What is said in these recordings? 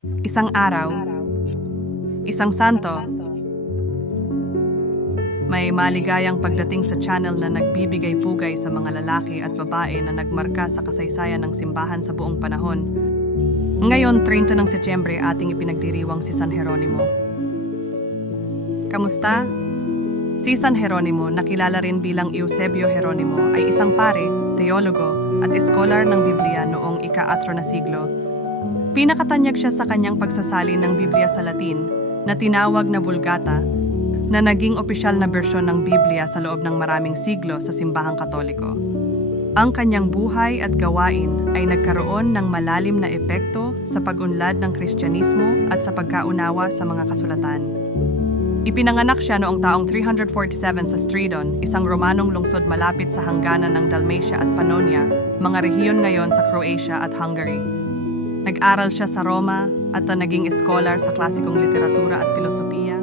Isang araw, isang santo, may maligayang pagdating sa channel na nagbibigay pugay sa mga lalaki at babae na nagmarka sa kasaysayan ng simbahan sa buong panahon. Ngayon, 30 ng Setyembre, ating ipinagdiriwang si San Jeronimo. Kamusta? Si San Jeronimo, nakilala rin bilang Eusebio Jeronimo, ay isang pare, teologo, at eskolar ng Biblia noong ika-4 na siglo. Pinakatanyag siya sa kanyang pagsasalin ng Biblia sa Latin, na tinawag na Vulgata, na naging opisyal na bersyon ng Biblia sa loob ng maraming siglo sa simbahang katoliko. Ang kanyang buhay at gawain ay nagkaroon ng malalim na epekto sa pag-unlad ng Kristyanismo at sa pagkaunawa sa mga kasulatan. Ipinanganak siya noong taong 347 sa Stridon, isang Romanong lungsod malapit sa hangganan ng Dalmatia at Pannonia, mga rehiyon ngayon sa Croatia at Hungary. Nag-aral siya sa Roma at naging eskolar sa klasikong literatura at filosofiya.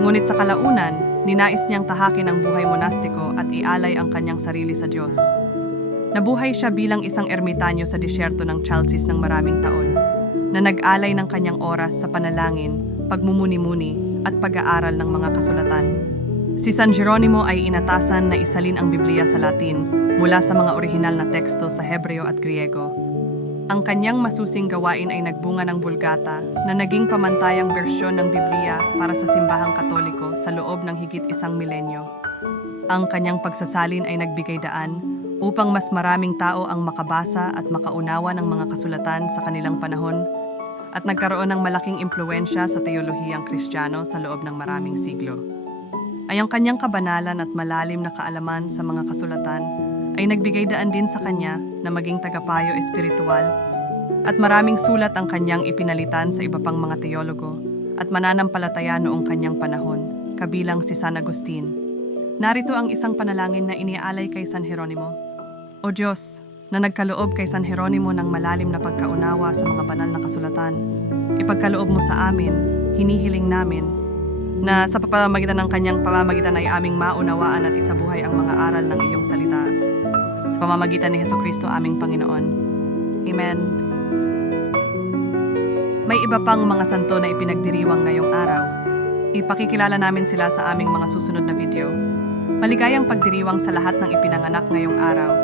Ngunit sa kalaunan, ninais niyang tahakin ang buhay monastiko at ialay ang kanyang sarili sa Diyos. Nabuhay siya bilang isang ermitanyo sa disyerto ng Chalcis ng maraming taon, na nag-alay ng kanyang oras sa panalangin, pagmumuni-muni, at pag-aaral ng mga kasulatan. Si San Jeronimo ay inatasan na isalin ang Biblia sa Latin mula sa mga orihinal na teksto sa Hebreo at Griego. Ang kanyang masusing gawain ay nagbunga ng Vulgata na naging pamantayang bersyon ng Biblia para sa simbahang katoliko sa loob ng higit isang milenyo. Ang kanyang pagsasalin ay nagbigay daan upang mas maraming tao ang makabasa at makaunawa ng mga kasulatan sa kanilang panahon at nagkaroon ng malaking impluensya sa teolohiyang kristyano sa loob ng maraming siglo. Ay ang kanyang kabanalan at malalim na kaalaman sa mga kasulatan ay nagbigay daan din sa kanya na maging tagapayo espiritual at maraming sulat ang kanyang ipinalitan sa iba pang mga teologo at mananampalataya noong kanyang panahon, kabilang si San Agustin. Narito ang isang panalangin na iniaalay kay San Jeronimo. O Diyos, na nagkaloob kay San Jeronimo ng malalim na pagkaunawa sa mga banal na kasulatan, ipagkaloob mo sa amin, hinihiling namin, na sa pamamagitan ng kanyang pamamagitan ay aming maunawaan at isabuhay ang mga aral ng iyong salita sa pamamagitan ni Heso Kristo aming Panginoon. Amen. May iba pang mga santo na ipinagdiriwang ngayong araw. Ipakikilala namin sila sa aming mga susunod na video. Maligayang pagdiriwang sa lahat ng ipinanganak ngayong araw.